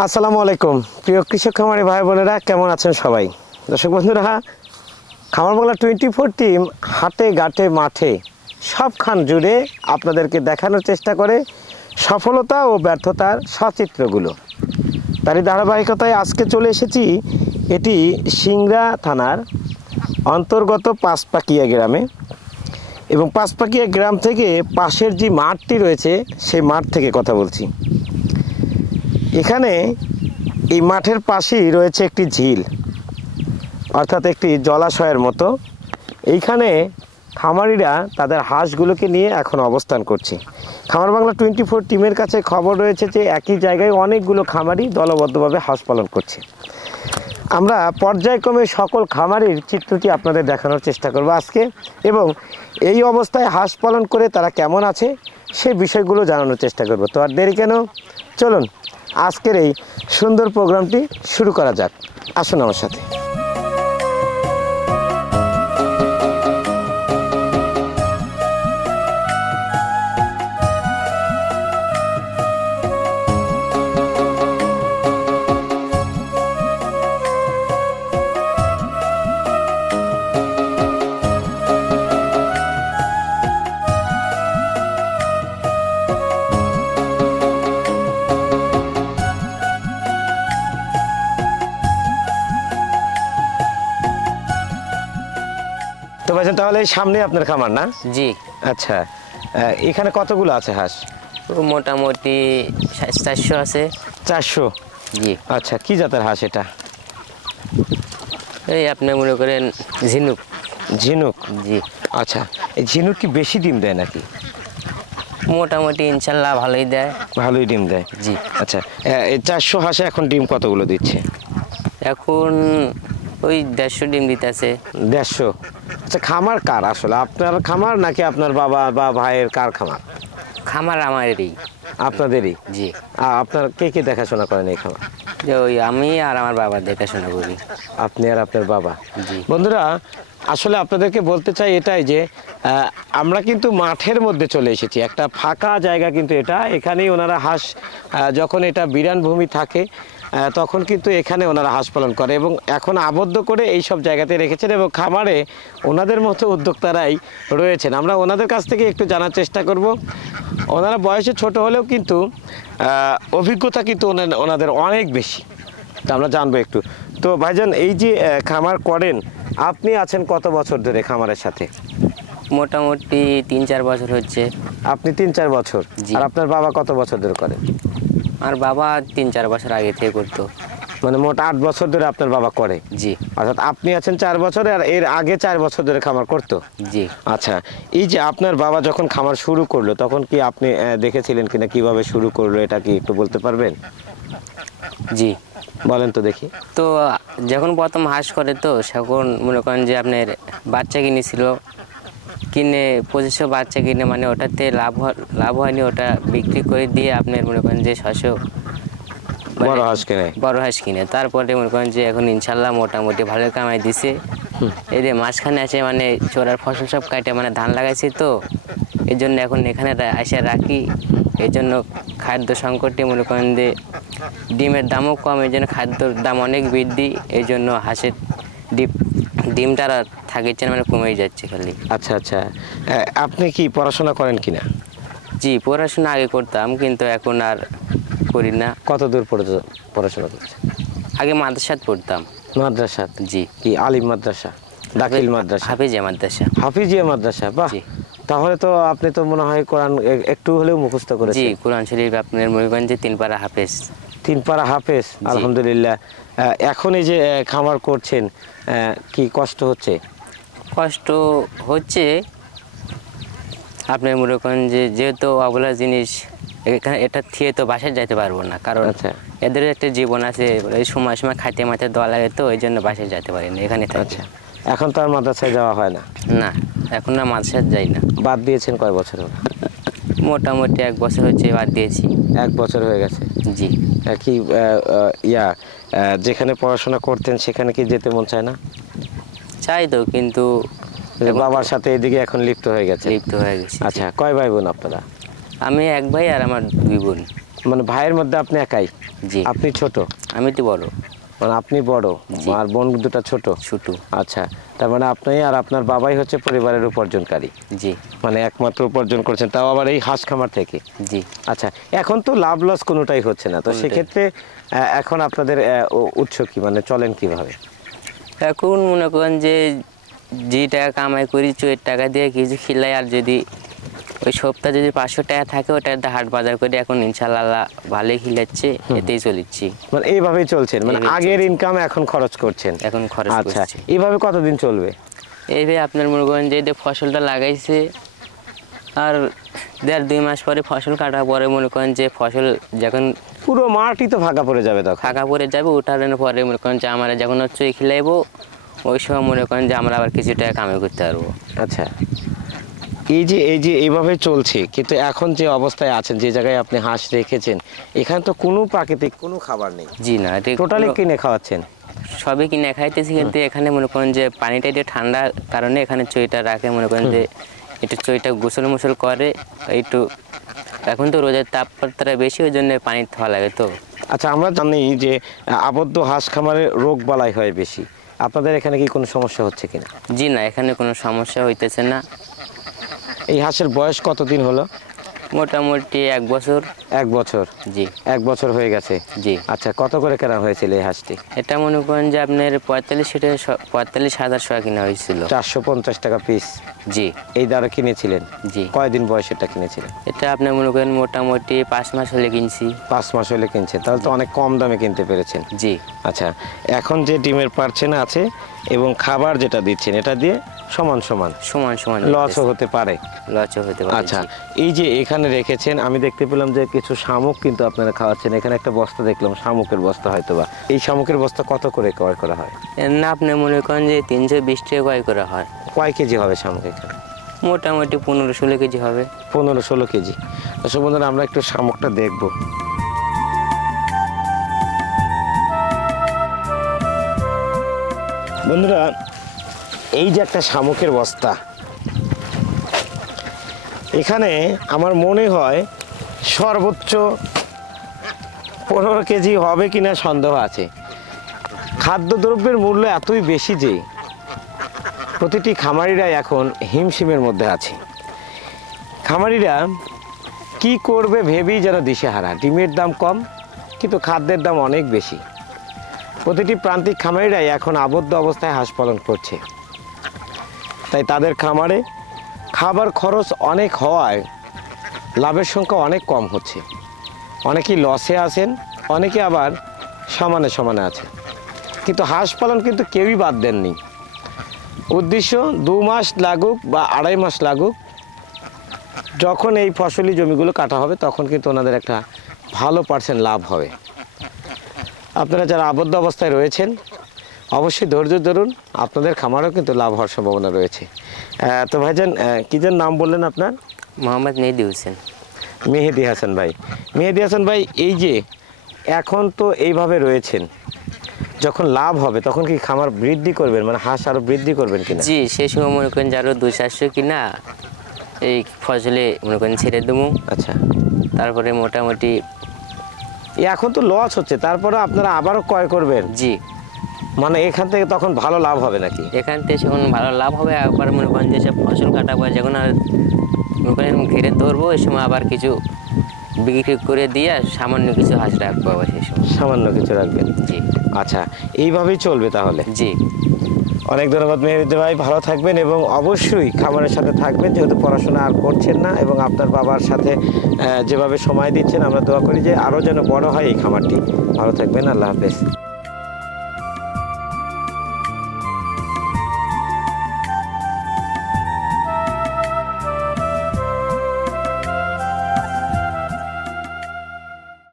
আসসালামু আলাইকুম প্রিয় কৃষক খামারি ভাই বোনেরা, কেমন আছেন সবাই? দর্শক বন্ধুরা, খামার বাংলা 24 টিম হাটে ঘাটে মাঠে সবখান জুড়ে আপনাদেরকে দেখানোর চেষ্টা করে সফলতা ও ব্যর্থতার সচিত্রগুলো। তারই ধারাবাহিকতায় আজকে চলে এসেছি এটি সিংড়া থানার অন্তর্গত পাঁচপাকিয়া গ্রামে, এবং পাঁচপাকিয়া গ্রাম থেকে পাশের যে মাঠটি রয়েছে সেই মাঠ থেকে কথা বলছি। এখানে এই মাঠের পাশেই রয়েছে একটি ঝিল, অর্থাৎ একটি জলাশয়ের মতো। এইখানে খামারিরা তাদের হাঁসগুলোকে নিয়ে এখন অবস্থান করছে। খামার বাংলা 24 টিমের কাছে খবর রয়েছে যে একই জায়গায় অনেকগুলো খামারি দলবদ্ধভাবে হাঁস পালন করছে। আমরা পর্যায়ক্রমে সকল খামারির চিত্রটি আপনাদের দেখানোর চেষ্টা করব আজকে, এবং এই অবস্থায় হাঁস পালন করে তারা কেমন আছে সেই বিষয়গুলো জানানোর চেষ্টা করব। তো আর দেরি কেন, চলুন আজকের এই সুন্দর প্রোগ্রামটি শুরু করা যাক। আসুন আমার সাথে। তো ভাইজান, তাহলে সামনে আপনার খামার না? জি। আচ্ছা, এখানে কতগুলো আছে হাঁস? মোটামুটি 400 আছে। 400? জি। আচ্ছা, কি জাতের হাঁস এটা? এই আপনি মনে করেন ঝিনুক। ঝিনুক? জি। আচ্ছা, এই ঝিনুক কি বেশি ডিম দেয় নাকি? মোটামুটি ইনশাল্লাহ ভালোই দেয়। ভালোই ডিম দেয়? জি। আচ্ছা, এই 400 হাঁসে এখন ডিম কতগুলো দিচ্ছে? এখন ওই 150 ডিম দিতেছে। 150? আচ্ছা, খামার কার আসলে? আপনার খামার নাকি আপনার বাবা বা ভাইয়ের কার খামার? খামার আমারই। আপনাদেরই? জি। আপনার কে কে দেখাশোনা করেন এই খামার? যে ওই আমি আর আমার বাবা দেখাশোনা করি। আপনি আর আপনার বাবা? জি। বন্ধুরা, আসলে আপনাদেরকে বলতে চাই এটাই যে আমরা কিন্তু মাঠের মধ্যে চলে এসেছি, একটা ফাঁকা জায়গা কিন্তু এটা। এখানেই ওনারা হাঁস, যখন এটা বিরান ভূমি থাকে তখন কিন্তু এখানে ওনারা হাঁস পালন করে, এবং এখন আবদ্ধ করে এই সব জায়গাতে রেখেছেন, এবং খামারে ওনাদের মতো উদ্যোক্তারাই রয়েছেন। আমরা ওনাদের কাছ থেকে একটু জানার চেষ্টা করব। ওনারা বয়সে ছোট হলেও কিন্তু অভিজ্ঞতা কিন্তু ওনাদের অনেক বেশি, তো আমরা জানবো একটু। তো ভাইজান, এই যে খামার করেন, আপনি আছেন কত বছর ধরে খামারের সাথে? মোটামুটি 3-4 বছর হচ্ছে। আপনি 3-4 বছর? জি। আর আপনার বাবা কত বছর ধরে করেন? আর বাবা 3-4 বছর আগে থেকে করতো। মানে মোট 8 বছর ধরে আপনার বাবা করে? জি। অর্থাৎ আপনি আছেন 4 বছরে, আর এর আগে 4 বছর ধরে খামার করতো? জি। আচ্ছা, এই যে আপনার বাবা যখন খামার শুরু করলো তখন কি আপনি দেখেছিলেন কিনা কিভাবে শুরু করলো, এটা কি একটু বলতে পারবেন? জি। বলেন তো দেখি। তো যখন প্রথম হাঁস করে তো তখন মনে করেন যে আপনার বাচ্চা কিনেছিল, কিনে 2500 বাচ্চা কিনে, মানে ওটাতে লাভ হয়নি, ওটা বিক্রি করে দিয়ে আপনার মনে করেন যে 600 বড় হাঁস কিনে? বড় হাঁস কিনে। তারপরে মনে করেন যে এখন ইনশাল্লাহ মোটামুটি ভালো কামাই দিছে। এই যে মাঝখানে আছে মানে চোরার ফসল সব কাটে, মানে ধান লাগাইছি তো এই জন্য এখন এখানে এসে রাখি। এই জন্য খাদ্য সংকটে মনে করেন যে ডিমের দামও কম, এই জন্য খাদ্যর দাম অনেক বৃদ্ধি, এই জন্য হাঁসের ডিমটা থাকছে মানে কমেই যাচ্ছে খালি। আচ্ছা আচ্ছা, আপনি কি পড়াশোনা করেন কিনা? জি, পড়াশোনা আগে করতাম কিন্তু এখন আর করি না। কত দূর পড়াশোনা করছেন? আগে মাদ্রাসাতে পড়তাম। মাদ্রাসা? জি। কি আলিম মাদ্রাসা, দাখিল মাদ্রাসা? হাফিজিয়া মাদ্রাসা। হাফিজিয়া মাদ্রাসা? বাহ, তাহলে তো আপনি তো মনে হয় কোরআন একটু হলেও মুখস্থ করেছেন? জি, কোরআন শরীফ আপনার মনে করেন যে 3 পারা হাফেজ। 3 পারা হাফেজ? আলহামদুলিল্লাহ। এখন এই যে খামার করছেন, কি কষ্ট হচ্ছে? কষ্ট হচ্ছে আপনার মনে করেন যে যেহেতু অবলা জিনিস এখানে, এটা থিয়ে তো বাসায় যাইতে পারবো না, কারণ এদের একটা জীবন আছে, এই সময় খাইতে মাইতে দেওয়া লাগে, তো এই জন্য বাসায় যেতে পারি না, এখানে থাকি। আচ্ছা, এখন তো আর মাদ্রাসায় যাওয়া হয় না? না, এখন না মাদ্রাসায় যাই না। বাদ দিয়েছেন কয় বছর হলো? মোটামুটি 1 বছর হচ্ছে বাদ দিয়েছি। 1 বছর হয়ে গেছে? জি। কি যেখানে পড়াশোনা করতেন সেখানে কি যেতে মন চায় না? চাই তো, কিন্তু বাবার সাথে এদিকে এখন লিপ্ত হয়ে গেছে? লিপ্ত হয়ে গেছে। আচ্ছা, কয় ভাই বোন আপনারা? আমি 1 ভাই আর আমার 2 বোন। মানে ভাইয়ের মধ্যে আপনি একাই? জি। আপনি ছোট? আমি তো বড়। মানে আপনি বড় জি। আর বোন দুটো ছোট? ছোট। আচ্ছা, তার মানে আপনি আর আপনার বাবাই হচ্ছে পরিবারের উপার্জনকারী, জি। মানে একমাত্র উপার্জন করছেন, তাও আবার এই হাঁস খামার থেকে। জি। আচ্ছা, এখন তো লাভ লস কোনোটাই হচ্ছে না, তো কোনোটাই। সেক্ষেত্রে এখন আপনাদের উৎস কি, মানে চলেন কিভাবে? এখন মনে করেন যে টাকা কামাই করি ওই টাকা দিয়ে কিছু খিলাই, আর যদি ওই সপ্তাহে যদি 500 টাকা থাকে ওটা হাট বাজার করে এখন ইনশাল্লাহ ভালোই খিলাচ্ছে, এতেই চলিচ্ছি। মানে এইভাবেই চলছেন, মানে এইভাবেই আগের চলছে। ইনকাম এখন খরচ করছেন? এখন খরচ আচ্ছা, করছি। এইভাবে কতদিন চলবে? এইভাবে আপনার মনে করেন যে ফসলটা লাগাইছে, আর 1.5-2 মাস পরে ফসল কাটার পরে মনে করেন যে ফসল যখন পুরো মাঠই তো ফাঁকা পড়ে যাবে তখন। ফাঁকা পড়ে যাবে, ওঠার পরে মনে করেন যে আমরা যখন হচ্ছে খিলাইবো, ওই সময় মনে করেন যে আমরা আবার কিছু টাকা কামাই করতে পারবো। আচ্ছা, এই যে এইভাবে চলছে, কিন্তু এখন যে অবস্থায় আছেন, যে জায়গায় আপনি হাঁস রেখেছেন, এখানে তো কোনো প্রাকৃতিক কোনো খাবার নেই। জি না, এটা টোটালি কিনে খাওয়াচ্ছেন? সবই কিনে খাইতেছি, কিন্তু এখানে মনে করেন যে পানিটা একটু ঠান্ডার কারণে এখানে চইটা রাখে, মনে করেন যে একটু চইটা গোসল মোসল করে একটু। এখন তো রোদের তাপমাত্রা বেশি, ওই জন্য পানি খাওয়া লাগে তো। আচ্ছা, আমরা জানি যে আবদ্ধ হাঁস খামারে রোগ বালাই হয় বেশি, আপনাদের এখানে কি কোনো সমস্যা হচ্ছে কিনা? জি না, এখানে কোনো সমস্যা হইতেছে না। এই হাঁসের বয়স কতদিন হলো? মোটামুটি 1 বছর। 1 বছর? জি। 1 বছর হয়ে গেছে। জি। আচ্ছা, কত করে কেনা হয়েছিল এই হাঁসটি? এটা মনে করেন যে আপনার 45,000 টাকা কিনা হয়েছিল। 450 টাকা পিস? জি। এই দ্বারা কিনেছিলেন? জি। কয়দিন বয়স এটা কিনেছিলেন? এটা আপনার মনে করেন মোটামুটি 5 মাস হলে কিনছি। 5 মাস হলে কিনছেন, তাহলে তো অনেক কম দামে কিনতে পেরেছেন। জি। আচ্ছা, এখন যে ডিমের পার্সেন্ট আছে এবং খাবার যেটা দিচ্ছেন, এটা দিয়ে সমান সমান সমান সমান লসও হতে পারে? লসও হতে পারে। আচ্ছা, জি। এই যে এখানে রেখেছেন, আমি দেখতে পেলাম যে কিছু শামুক কিন্তু আপনারা খাওয়াচ্ছেন। এখানে একটা বস্তা দেখলাম, শামুকের বস্তা হয়তোবা। এই শামুকের বস্তা কত করে ক্রয় করা হয়? না, আপনি মনে করেন যে 320 টাকা ক্রয় করা হয়। কয় কেজি হবে শামুক এখানে? মোটামুটি 15-16 কেজি হবে। 15-16 কেজি। দর্শক বন্ধুরা, আমরা একটু শামুকটা দেখব। বন্ধুরা, এই যে একটা শামুকের বস্তা, এখানে আমার মনে হয় সর্বোচ্চ 15 কেজি হবে কিনা সন্দেহ আছে। খাদ্যদ্রব্যের মূল্য এতই বেশি যে প্রতিটি খামারিরা এখন হিমশিমের মধ্যে আছে। খামারিরা কি করবে ভেবেই যেন দিশেহারা। ডিমের দাম কম, কিন্তু খাদ্যের দাম অনেক বেশি। প্রতিটি প্রান্তিক খামারিরাই এখন আবদ্ধ অবস্থায় হাঁস পালন করছে, তাই তাদের খামারে খাবার খরচ অনেক হওয়ায় লাভের সংখ্যা অনেক কম হচ্ছে। অনেকেই লসে আছেন, অনেকে আবার সমানে সমানে আছে। কিন্তু হাঁস পালন কিন্তু কেউই বাদ দেননি। উদ্দেশ্য 2 মাস লাগুক বা 2.5 মাস লাগুক, যখন এই ফসলি জমিগুলো কাটা হবে তখন কিন্তু ওনাদের একটা ভালো পার্সেন্ট লাভ হবে। আপনারা যারা আবদ্ধ অবস্থায় রয়েছেন অবশ্যই ধৈর্য ধরুন, আপনাদের খামারও কিন্তু লাভ হওয়ার সম্ভাবনা রয়েছে। তো ভাইজান, কী যেন নাম বললেন আপনার? মোহাম্মদ মেহেদি হোসেন। মেহেদি হাসান ভাই। মেহেদি হাসান ভাই, এই যে এখন তো এইভাবে রয়েছেন, যখন লাভ হবে তখন কি খামার বৃদ্ধি করবেন, মানে হাঁস আরও বৃদ্ধি করবেন কিনা? জি, সেই সময় মনে করেন যে আরও 200-400 কিনা এই ফসলে মনে করেন ছেড়ে দেবো। আচ্ছা, তারপরে মোটামুটি এখন তো লস হচ্ছে, তারপরে আপনারা আবারও ক্রয় করবেন? জি। মানে এখান থেকে তখন ভালো লাভ হবে নাকি? এখান থেকে যখন ভালো লাভ হবে, আবার মনে করেন যে সব ফসল কাটা পরে যখন আর মনে করেন ঘিরে ধরবো, এই সময় আবার কিছু বিক্রি করে দিয়ে সামান্য কিছু হাঁস রাখবো আবার সেই সময়। সামান্য কিছু রাখবেন? জি। আচ্ছা, এইভাবেই চলবে তাহলে? জি। অনেক ধন্যবাদ মেহেদি ভাই, ভালো থাকবেন এবং অবশ্যই খামারের সাথে থাকবেন, যেহেতু পড়াশোনা আর করছেন না এবং আপনার বাবার সাথে যেভাবে সময় দিচ্ছেন, আমরা দোয়া করি যে আরও যেন বড় হয় এই খামারটি। ভালো থাকবেন, আল্লাহ হাফেজ।